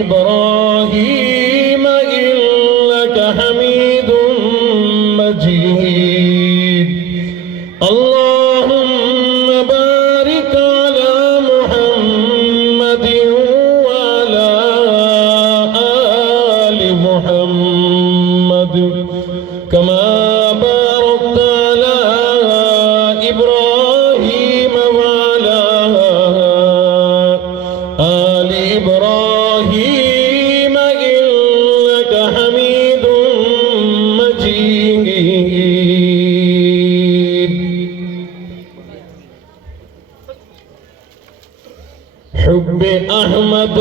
إبراهيم إنك حميد مجيد اللهم بارك على محمد وعلى آل محمد كما باركت على إبراهيم وعلى آل إبراهيم إنك حميد مجيد حب احمد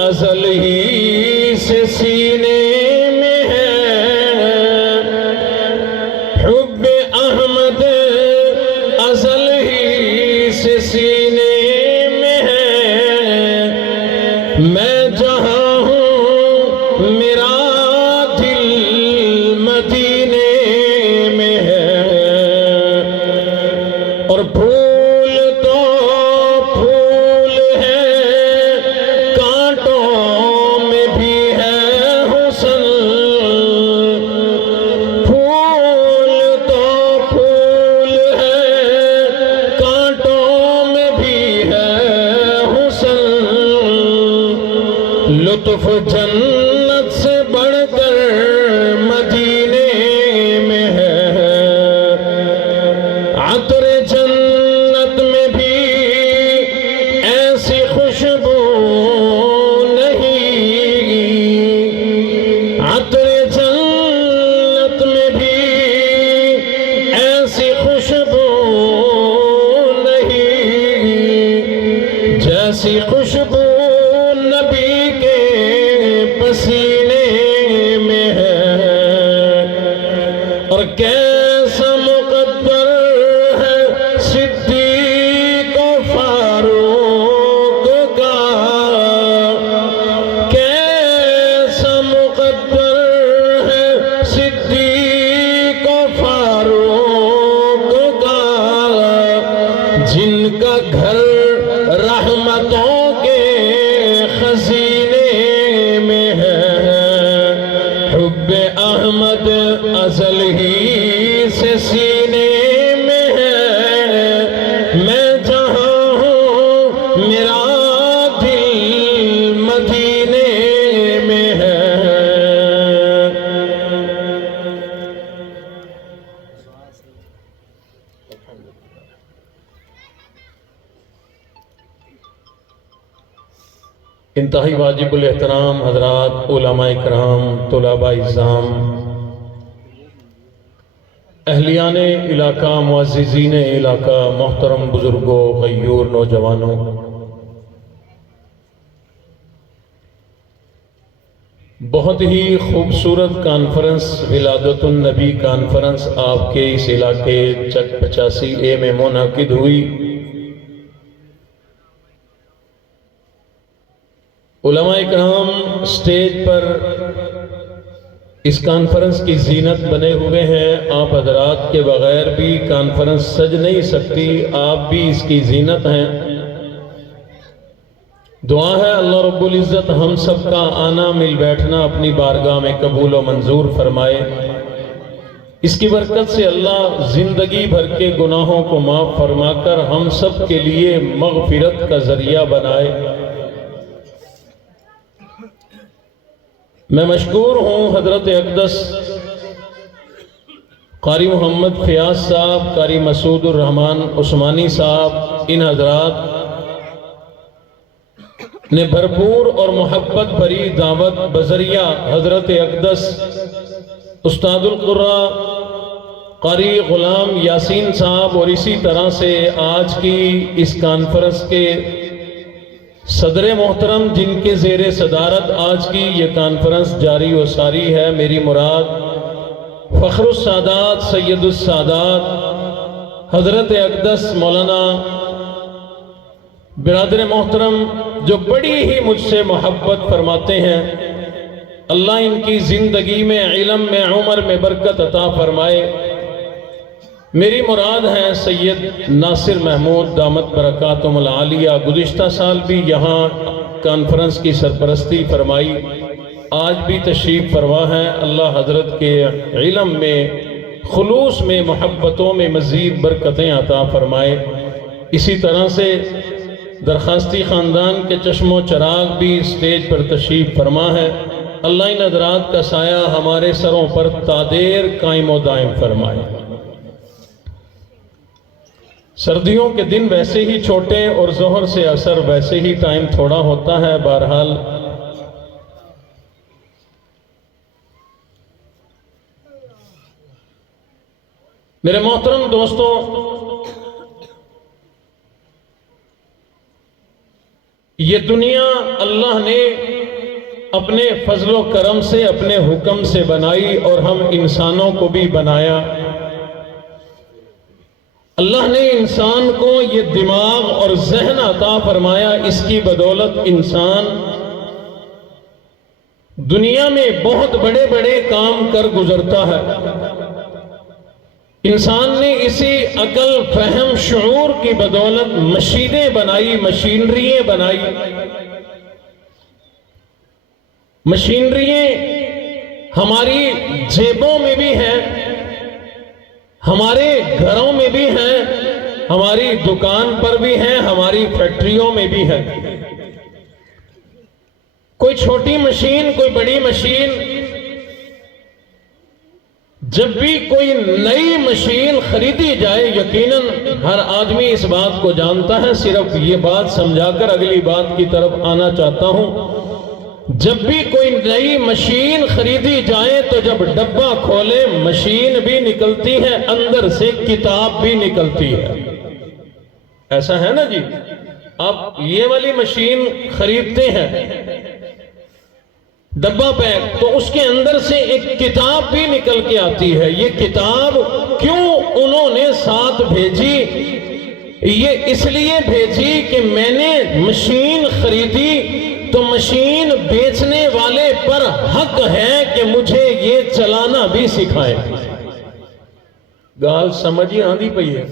ازل ہی سے سینے میں ہے حب احمد ازل ہی سے سینے میں ہے میں جہاں ہوں میرا دل مدینے میں ہے اور پھول تو پھول ہے کانٹوں میں بھی ہے حسن پھول تو پھول ہے کانٹوں میں بھی ہے حسن لطف جنت سے بڑھ کر مدینے میں ہے عطر جنت میں بھی ایسی خوشبو نہیں عطر جنت میں بھی ایسی خوشبو نہیں جیسی خوشبو نبی کے پسینے میں ہے اور کیسا مقدر ہے صدیق و فاروق کا کیسا مقدر ہے صدیق و فاروق کا جن کا گھر رحمتوں کے خزینے میں ہے حب احمد ازل ہی سے سینے میں ہے میں جہاں ہوں میرا دل مدینے میں ہے انتہائی واجب الاحترام حضرات علماء کرام طلباء اعزام اہلیان علاقہ معززین علاقہ محترم بزرگوں غیور نوجوانوں بہت ہی خوبصورت کانفرنس ولادت النبی کانفرنس آپ کے اس علاقے چک 85A میں منعقد ہوئی علماء اکرام سٹیج پر اس کانفرنس کی زینت بنے ہوئے ہیں آپ حضرات کے بغیر بھی کانفرنس سج نہیں سکتی آپ بھی اس کی زینت ہیں دعا ہے اللہ رب العزت ہم سب کا آنا مل بیٹھنا اپنی بارگاہ میں قبول و منظور فرمائے اس کی برکت سے اللہ زندگی بھر کے گناہوں کو معاف فرما کر ہم سب کے لیے مغفرت کا ذریعہ بنائے میں مشکور ہوں حضرت اقدس قاری محمد فیاض صاحب قاری مسعود الرحمن عثمانی صاحب ان حضرات نے بھرپور اور محبت بھری دعوت بذریعہ حضرت اقدس استاد القرآ قاری غلام یاسین صاحب اور اسی طرح سے آج کی اس کانفرنس کے صدر محترم جن کے زیر صدارت آج کی یہ کانفرنس جاری و ساری ہے میری مراد فخر السادات سید السادات حضرت اقدس مولانا برادر محترم جو بڑی ہی مجھ سے محبت فرماتے ہیں اللہ ان کی زندگی میں علم میں عمر میں برکت عطا فرمائے میری مراد ہے سید ناصر محمود دامت برکاتہم العالیہ گزشتہ سال بھی یہاں کانفرنس کی سرپرستی فرمائی، آج بھی تشریف فرما ہے۔ اللہ حضرت کے علم میں، خلوص میں، محبتوں میں مزید برکتیں عطا فرمائے۔ اسی طرح سے درخواستی خاندان کے چشم و چراغ بھی اسٹیج پر تشریف فرما ہے۔ اللہ ان حضرات کا سایہ ہمارے سروں پر تادیر قائم و دائم فرمائے۔ سردیوں کے دن ویسے ہی چھوٹے اور ظہر سے عصر ویسے ہی ٹائم تھوڑا ہوتا ہے۔ بہرحال میرے محترم دوستوں، یہ دنیا اللہ نے اپنے فضل و کرم سے، اپنے حکم سے بنائی اور ہم انسانوں کو بھی بنایا۔ اللہ نے انسان کو یہ دماغ اور ذہن عطا فرمایا، اس کی بدولت انسان دنیا میں بہت بڑے بڑے کام کر گزرتا ہے۔ انسان نے اسی عقل، فہم، شعور کی بدولت مشینیں بنائی، مشینریاں بنائی۔ مشینریاں ہماری جیبوں میں بھی ہیں، ہمارے گھروں میں بھی ہیں، ہماری دکان پر بھی ہیں، ہماری فیکٹریوں میں بھی ہیں۔ کوئی چھوٹی مشین، کوئی بڑی مشین، جب بھی کوئی نئی مشین خریدی جائے، یقیناً ہر آدمی اس بات کو جانتا ہے۔ صرف یہ بات سمجھا کر اگلی بات کی طرف آنا چاہتا ہوں۔ جب بھی کوئی نئی مشین خریدی جائے تو جب ڈبہ کھولے مشین بھی نکلتی ہے، اندر سے کتاب بھی نکلتی ہے۔ ایسا ہے نا جی؟ آپ یہ والی مشین خریدتے ہیں، ڈبہ پیک، تو اس کے اندر سے ایک کتاب بھی نکل کے آتی ہے۔ یہ کتاب کیوں انہوں نے ساتھ بھیجی؟ یہ اس لیے بھیجی کہ میں نے مشین خریدی تو مشین بیچنے والے پر حق ہے کہ مجھے یہ چلانا بھی سکھائے۔ گال سمجھیے آندھی پئی ہے۔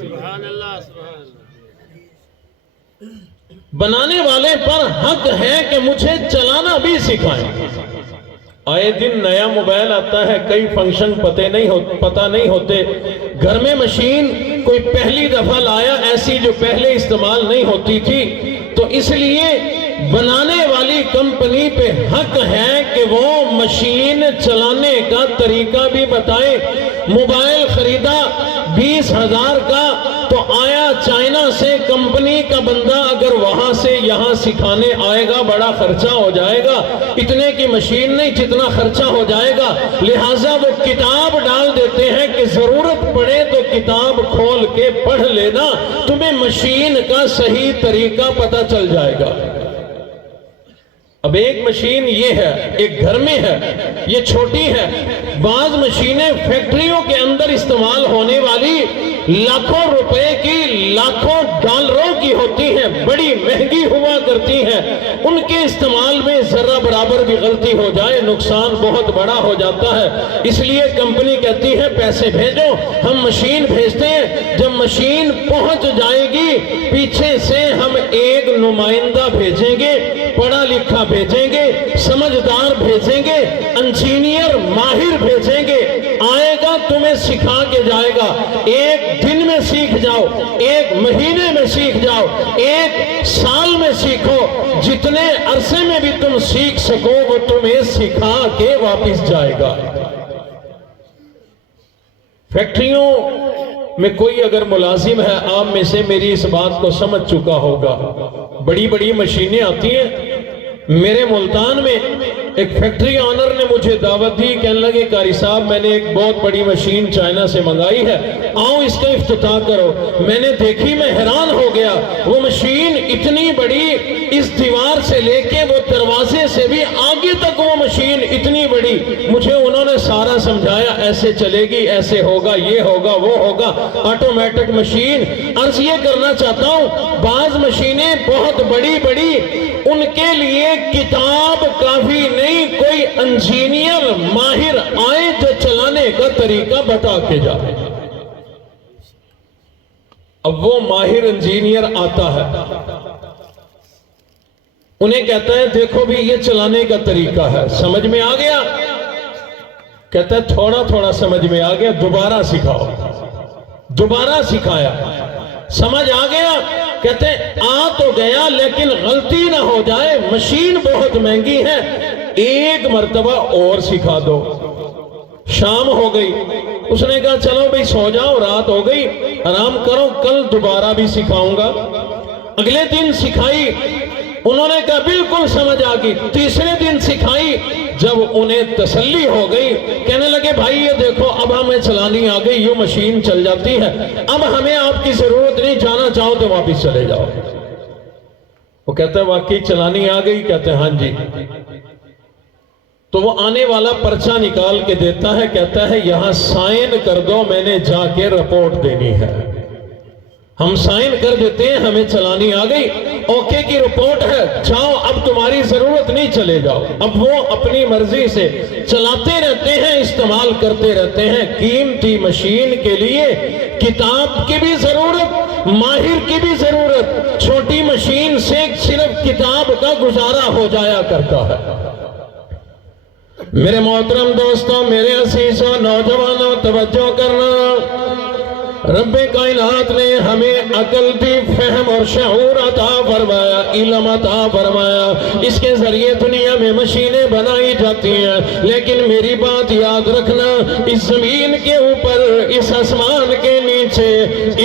بنانے والے پر حق ہے کہ مجھے چلانا بھی سکھائے۔ آئے دن نیا موبائل آتا ہے، کئی فنکشن پتہ نہیں ہوتے۔ گھر میں مشین کوئی پہلی دفعہ لایا ایسی جو پہلے استعمال نہیں ہوتی تھی، تو اس لیے بنانے والی کمپنی پہ حق ہے کہ وہ مشین چلانے کا طریقہ بھی بتائے۔ موبائل خریدا 20,000 کا، تو آیا چائنا سے کمپنی کا بندہ، اگر وہاں سے یہاں سکھانے آئے گا بڑا خرچہ ہو جائے گا۔ اتنے کی مشین نہیں جتنا خرچہ ہو جائے گا، لہٰذا وہ کتاب ڈال دیتے ہیں کہ ضرورت پڑے تو کتاب کھول کے پڑھ لینا، تمہیں مشین کا صحیح طریقہ پتہ چل جائے گا۔ اب ایک مشین یہ ہے، ایک گھر میں ہے، یہ چھوٹی ہے۔ بعض مشینیں فیکٹریوں کے اندر استعمال ہونے والی لاکھوں روپے کی، لاکھوں ڈالروں کی ہوتی ہیں، بڑی مہنگی ہوا کرتی ہیں۔ ان کے استعمال میں ذرہ برابر بھی غلطی ہو جائے نقصان بہت بڑا ہو جاتا ہے۔ اس لیے کمپنی کہتی ہے پیسے بھیجو، ہم مشین بھیجتے ہیں۔ جب مشین پہنچ جائے گی، پیچھے سے ہم ایک نمائندہ بھیجیں گے، پڑھا لکھا بھیجیں گے، سمجھدار بھیجیں گے، انجینئر ماہر بھیجیں گے، آئے گا تمہیں سکھا کے جائے گا۔ ایک دن میں سیکھ جاؤ، ایک مہینے میں سیکھ جاؤ، ایک سال میں سیکھو، جتنے عرصے میں بھی تم سیکھ سکو وہ تمہیں سکھا کے واپس جائے گا۔ فیکٹریوں میں کوئی اگر ملازم ہے آپ میں سے، میری اس بات کو سمجھ چکا ہوگا۔ بڑی بڑی مشینیں آتی ہیں۔ میرے ملتان میں ایک فیکٹری آنر نے مجھے دعوت دی، کہنے لگے قاری صاحب میں نے ایک بہت بڑی مشین چائنا سے منگائی ہے، آؤ اس کا افتتاح کرو۔ میں نے دیکھی، میں حیران ہو گیا۔ وہ مشین اتنی بڑی، اس دیوار سے لے کے وہ دروازے سے بھی آگے تک وہ مشین اتنی بڑی۔ مجھے انہوں نے سارا سمجھایا، ایسے چلے گی، ایسے ہوگا، یہ ہوگا، وہ ہوگا، آٹومیٹک مشین۔ عرض یہ کرنا چاہتا ہوں، بعض مشینیں بہت بڑی بڑی، ان کے لیے کتاب کافی نہیں، کوئی انجینئر ماہر آئے جو چلانے کا طریقہ بتا کے جائے۔ اب وہ ماہر انجینئر آتا ہے، انہیں کہتا ہے دیکھو بھی یہ چلانے کا طریقہ ہے، سمجھ میں آ گیا؟ کہتا ہے تھوڑا تھوڑا سمجھ میں آ گیا، دوبارہ سکھاؤ۔ دوبارہ سکھایا، سمجھ آ گیا؟ کہتے ہیں آ تو گیا لیکن غلطی نہ ہو جائے، مشین بہت مہنگی ہے، ایک مرتبہ اور سکھا دو۔ شام ہو گئی، اس نے کہا چلو بھئی سو جاؤ، رات ہو گئی، آرام کرو، کل دوبارہ بھی سکھاؤں گا۔ اگلے دن سکھائی، انہوں نے کہا بالکل سمجھ آ گئی۔ تیسرے دن سکھائی، جب انہیں تسلی ہو گئی، کہنے لگے بھائی یہ دیکھو اب ہمیں چلانی آ گئی، یوں مشین چل جاتی ہے، اب ہمیں آپ کی ضرورت نہیں، جانا چاہو تو واپس چلے جاؤ۔ وہ کہتا ہے واقعی چلانی آ گئی؟ کہتے ہیں ہاں جی۔ تو وہ آنے والا پرچہ نکال کے دیتا ہے، کہتا ہے یہاں سائن کر دو، میں نے جا کے رپورٹ دینی ہے۔ ہم سائن کر دیتے ہیں، ہمیں چلانی آ گئی، اوکے کی رپورٹ ہے، جاؤ اب تمہاری ضرورت نہیں، چلے جاؤ۔ اب وہ اپنی مرضی سے چلاتے رہتے ہیں، استعمال کرتے رہتے ہیں۔ قیمتی مشین کے لیے کتاب کی بھی ضرورت، ماہر کی بھی ضرورت۔ چھوٹی مشین سے صرف کتاب کا گزارا ہو جایا کرتا ہے۔ میرے محترم دوستوں، میرے عزیزوں، نوجوانوں، توجہ کرنا، رب کائنات نے ہمیں عقل دی، فہم اور شعور عطا فرمایا، علم عطا فرمایا، اس کے ذریعے دنیا میں مشینیں بنائی جاتی ہیں، لیکن میری بات یاد رکھنا، اس زمین کے اوپر، اس آسمان کے نیچے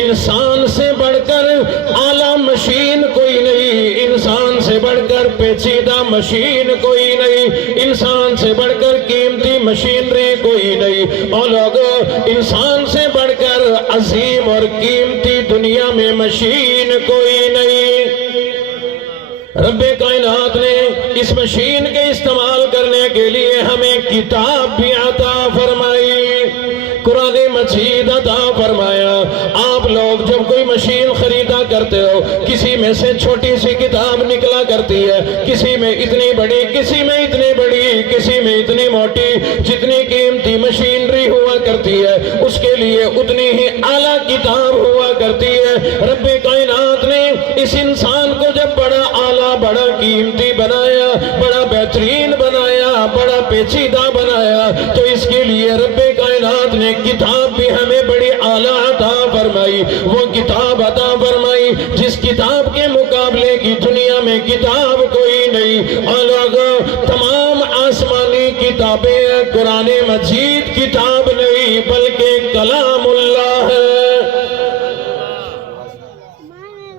انسان سے بڑھ کر اعلیٰ مشین کوئی نہیں، انسان سے بڑھ کر پیچیدہ مشین کوئی نہیں، انسان سے بڑھ کر قیمتی مشینری کوئی نہیں، اور لوگوں انسان سے بڑھ کر عظیم اور قیمتی دنیا میں مشین کوئی نہیں۔ رب کائنات نے اس مشین کے استعمال کرنے کے لیے ہمیں کتاب بھی عطا فرمائی، قرآن مجید عطا فرمایا۔ آپ لوگ جب کوئی مشین خریدا کرتے ہو، کسی میں سے چھوٹی سی کتاب نکلا کرتی ہے، کسی میں اتنی بڑی، کسی میں اتنی بڑی، کسی میں اتنی موٹی، جتنی قیمتی مشینری ہوا کرتی ہے اس کے لیے اتنی ہی اعلیٰ کتاب ہوا کرتی ہے۔ رب کائنات نے اس انسان کو جب بڑا اعلیٰ، بڑا قیمتی بنایا، بڑا بہترین بنایا، بڑا پیچیدہ بنایا، تو اس کے لیے رب کائنات نے کتاب بھی ہمیں بڑی اعلیٰ عطا فرمائی۔ وہ کتاب عطا فرمائی جس کتاب کے مقابلے کی دنیا میں کتاب کوئی نہیں۔ اور لوگوں، تمام آسمانی کتابیں قرآن مجید کتاب نہیں بلکہ کلام اللہ ہے۔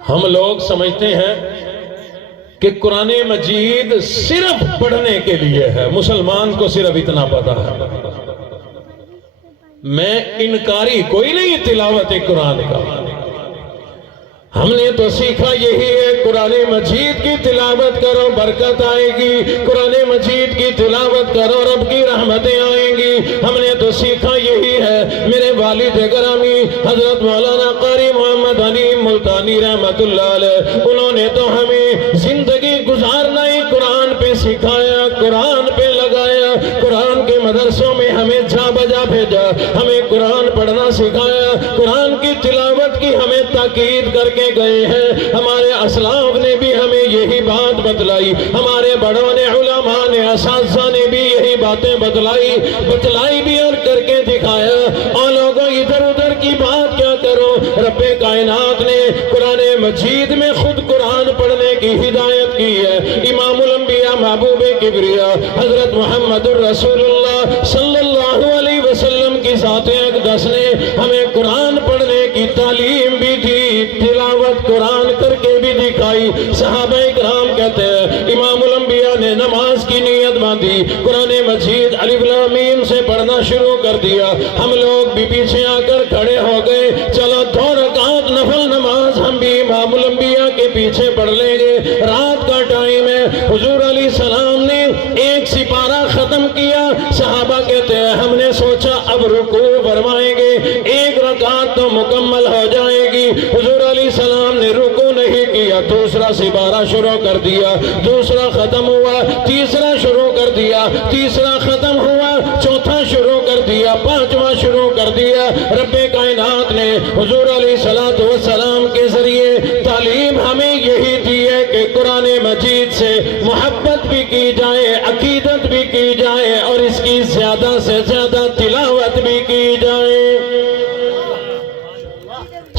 ہم لوگ سمجھتے ہیں کہ قرآن مجید صرف پڑھنے کے لیے ہے، مسلمان کو صرف اتنا پتا ہے۔ میں انکاری کوئی نہیں تلاوت قرآن کا، ہم نے تو سیکھا یہی ہے، قرآن مجید کی تلاوت کرو برکت آئے گی، قرآن مجید کی تلاوت کرو رب کی رحمتیں آئیں گی، ہم نے تو سیکھا یہی ہے۔ میرے والد گرامی حضرت مولانا قاری محمد حنیم ملتانی رحمت اللہ علیہ، انہوں نے تو ہمیں زندگی گزارنا ہی قرآن پہ سکھایا، قرآن پہ لگایا، قرآن کے مدرسوں میں ہمیں جا بجا بھیجا، ہمیں قرآن پڑھنا سکھایا، قرآن کی تلاوت کی ہمیں تاکید کر کے گئے ہیں۔ ہمارے اسلاف نے بھی ہمیں یہی بات بتلائی، ہمارے بڑوں نے، علماء نے، اساتذہ نے بھی یہی باتیں بتلائی بھی اور کر کے دکھایا۔ اور لوگوں ادھر ادھر کی بات کیا کرو، رب کائنات نے قرآن مجید میں خود قرآن پڑھنے کی ہدایت کی ہے۔ امام الانبیاء محبوب کبریا حضرت محمد الرسول اللہ صلی اللہ علیہ وسلم کی ذات اقدس نے ہمیں قرآن پڑھنے کی تعلیم بھی دی، تلاوت قرآن کر کے بھی دکھائی۔ صحابہ اکرام کہتے ہیں امام الانبیاء نے نماز کی نیت باندھی، قرآن مجید الف لام میم سے پڑھنا شروع کر دیا، ہم لوگ بھی پیچھے آ کر کھڑے ہو گئے، چلو 2 رکعت نفل نماز ہم بھی امام الانبیاء کے پیچھے پڑھ لیں گے۔ رات کا ٹائم ہے، حضور علیہ السلام نے 1 سپارہ ختم کیا، صحابہ کہتے ہیں ہم نے سوچا اب رکوع فرمائیں گے، 1 رکعت تو مکمل ہو جائے گی، حضور علیہ السلام نے رکوع نہیں کیا، دوسرا سپارہ شروع کر دیا، دوسرا ختم ہوا، تیسرا شروع کر دیا، تیسرا ختم ہوا، چوتھا شروع کر دیا، 5واں شروع کر دیا۔ رب کائنات نے حضور علیہ السلام کے ذریعے تعلیم ہمیں یہی دی ہے کہ قرآن مجید سے کی جائے اور اس کی زیادہ سے زیادہ تلاوت بھی کی جائے۔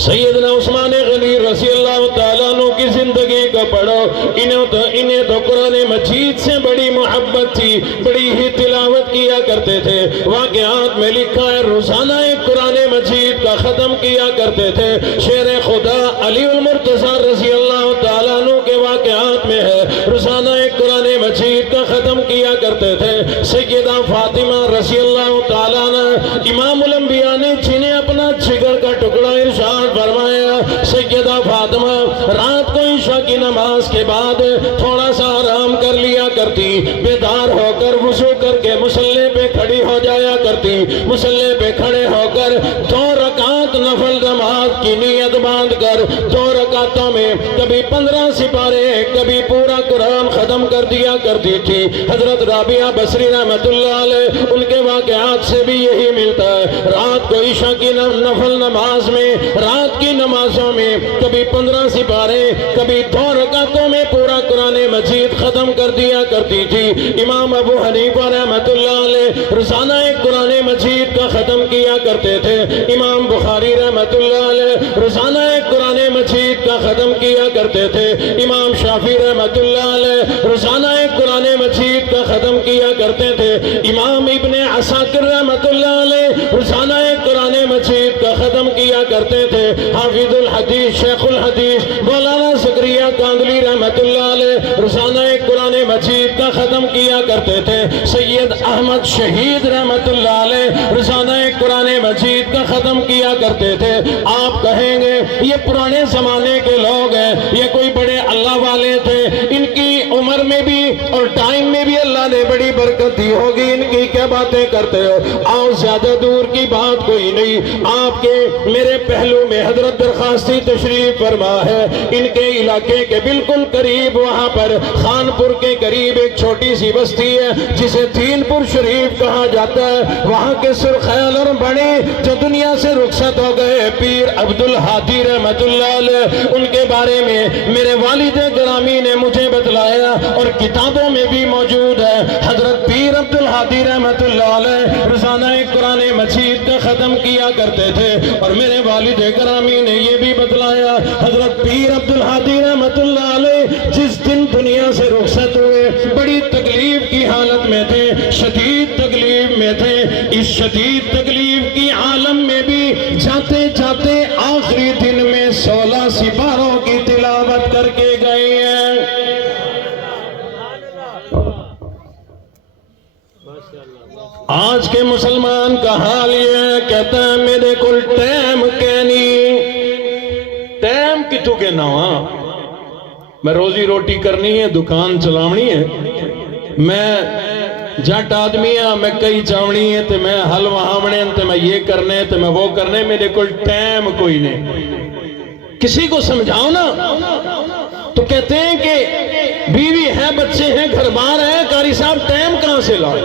سیدنا عثمان غنی رضی اللہ تعالیٰ عنہ کی زندگی کو پڑھو، انہیں تو قرآن مجید سے بڑی محبت تھی، بڑی ہی تلاوت کیا کرتے تھے۔ واقعات میں لکھا ہے روزانہ ایک قرآن مجید کا ختم کیا کرتے تھے۔ شیر خدا علی المرتضی رضی اللہ تعالیٰ عنہ کے واقعات میں ہے روزانہ ایک قرآن مجید کا ختم کیا کرتے تھے۔ سیدہ فاطمہ رضی اللہ تعالیٰ عنہ امام الانبیاء نے جنہیں اپنا جگر کا ٹکڑا ارشاد فرمایا، سیدہ فاطمہ رات کو عشاء کی نماز کے بعد تھوڑا سا آرام کر لیا کرتی، بیدار ہو کر وضو کر کے مصلی پہ کھڑی ہو جایا کرتی، مصلی پہ کھڑے ہو کر 2 رکعت نفل نماز کی نیت باندھ کر 2 رکعتوں میں کبھی 15 سپارے کبھی پورا قرآن ختم کر دیا کرتی تھی۔ حضرت رابعہ بصری رحمت اللہ علیہ ان کے واقعات سے بھی یہی ملتا ہے، رات کو عشاء کی نفل نماز میں، رات کی نمازوں میں کبھی 15 سپارے کبھی 2 رکعتوں میں پورا قرآن مجید ختم کر دیا کرتی تھی۔ امام ابو حنیفہ رحمت اللہ علیہ روزانہ ایک قرآن مجید کا ختم کیا کرتے تھے۔ امام بخاری رحمت اللہ علیہ روزانہ ایک قرآن مجید کا ختم کیا کرتے تھے۔ امام شافعی رحمت اللہ علیہ روزانہ ایک قرآن مجید کا ختم کیا کرتے تھے۔ امام ابن عساکر رحمت اللہ علیہ روزانہ ایک قرآن مجید کا ختم کیا کرتے تھے۔ حافظ الحدیث شیخ الحدیث مولانا زکریا کاندلی رحمت اللہ علیہ روزانہ ایک قرآن مجید کا ختم کیا کرتے تھے۔ سید احمد شہید رحمت اللہ علیہ روزانہ ایک قرآن مجید کا ختم کیا کرتے تھے۔ آپ کہیں گے یہ پرانے زمانے کے لوگ ہیں، یہ کوئی بڑے اللہ والے تھے، ان کی عمر میں بھی اور ٹائم میں بھی اللہ نے بڑی برکت دی ہوگی، ان کی کیا باتیں کرتے ہو؟ آؤ زیادہ دور کی بات کوئی نہیں، آپ کے میرے پہلو میں حضرت درخواستی تشریف فرما ہے۔ ان کے علاقے کے بالکل قریب وہاں پر خانپور کے قریب ایک چھوٹی سی بستی ہے جسے دین پور شریف کہا جاتا ہے۔ وہاں کے سرخیال اور بڑے جو دنیا سے رخصت ہو گئے پیر عبدالہادی رحمت اللہ علیہ، ان کے بارے میں میرے والد گرامی نے مجھے بتلایا اور کتابوں میں بھی موجود ہے۔ حضرت پیر عبدالہادی رحمت اللہ علیہ روزانہ ایک قرآن مجید کا ختم کیا کرتے تھے، اور میرے والد گرامی نے یہ بھی بتلایا حضرت پیر عبدالہادی رحمت اللہ علیہ جس دن دنیا سے رخصت ہوئے بڑی تکلیف کی حالت میں تھے، شدید تکلیف میں تھے۔ اس شدید تکلیف کی عالم میں بھی جاتے جاتے آخری دن میں 16 سپاروں کی تلاوت کر کے گئے ہیں۔ آج کے مسلمان کا حال یہ ہے، کہتا ہے میرے کل ٹائم کہنی، ٹائم کتوں کے نواں، میں روزی روٹی کرنی ہے، دکان چلاونی ہے، میں جٹ آدمی ہاں، میں کئی چاونی ہے تے میں حل وہاں بنے تے میں یہ کرنے تے میں وہ کرنے، میرے کل ٹائم کوئی نہیں۔ کسی کو سمجھاؤ نا تو کہتے ہیں کہ بیوی ہے، بچے ہیں، گھر بار ہے، قاری صاحب ٹائم کہاں سے لائے؟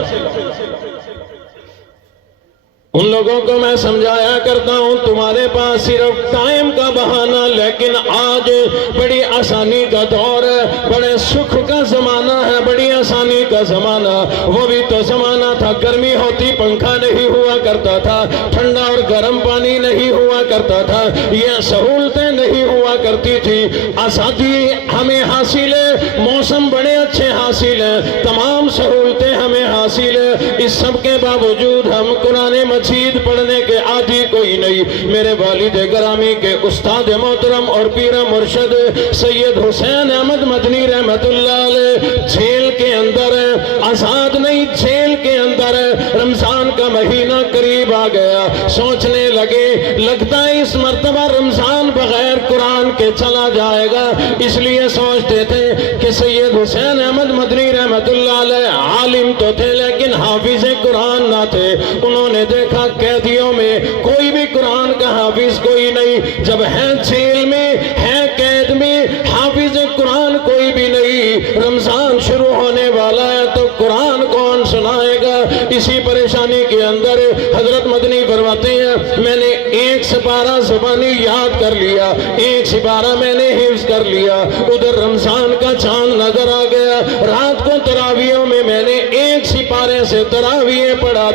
ان لوگوں کو میں سمجھایا کرتا ہوں تمہارے پاس صرف ٹائم کا بہانہ، لیکن آج بڑی آسانی کا دور ہے، بڑے سکھ کا زمانہ ہے، بڑی آسانی کا زمانہ۔ وہ بھی تو زمانہ تھا گرمی ہوتی پنکھا نہیں ہوا کرتا تھا، ٹھنڈا اور گرم پانی نہیں ہوا کرتا تھا، یہ سہولتیں نہیں ہوا کرتی تھی۔ آزادی ہمیں حاصل ہے، موسم بڑے اچھے حاصل ہیں، تمام سہولتیں ہمیں حاصل ہے، اس سب کے باوجود ہم قرآن مجید پڑھنے کے عادی کوئی نہیں۔ میرے والد گرامی کے استاد محترم اور پیر مرشد سید حسین احمد مدنی رحمت اللہ علیہ جیل کے اندر ہے، آزاد نہیں، جیل کے اندر ہے۔ رمضان کا مہینہ قریب آ گیا، سوچنے لگے لگتا ہے اس مرتبہ رمضان بغیر قرآن کے چلا جائے گا، اس لیے سوچتے تھے کہ سید حسین احمد مدنی رحمت اللہ علیہ عالم تو تھے لیکن حافظ قرآن نہ تھے۔ انہوں نے دیکھا قیدیوں میں کوئی بھی قرآن کا حافظ کوئی نہیں، جب ہے جیل میں ہے قید میں حافظ قرآن کوئی بھی نہیں، رمضان شروع ہونے والا ہے تو قرآن کون سنائے گا؟ اسی پریشانی کے اندر حضرت مدنی فرماتے ہیں میں نے ایک سپارہ زبانی یاد کر لیا، ایک سپارہ میں نے حفظ کر لیا، ادھر رمضان کا چاند نظر آ گیا، رات کو تراویحوں میں نے ایک سپارہ پارے سے تراویح پڑھا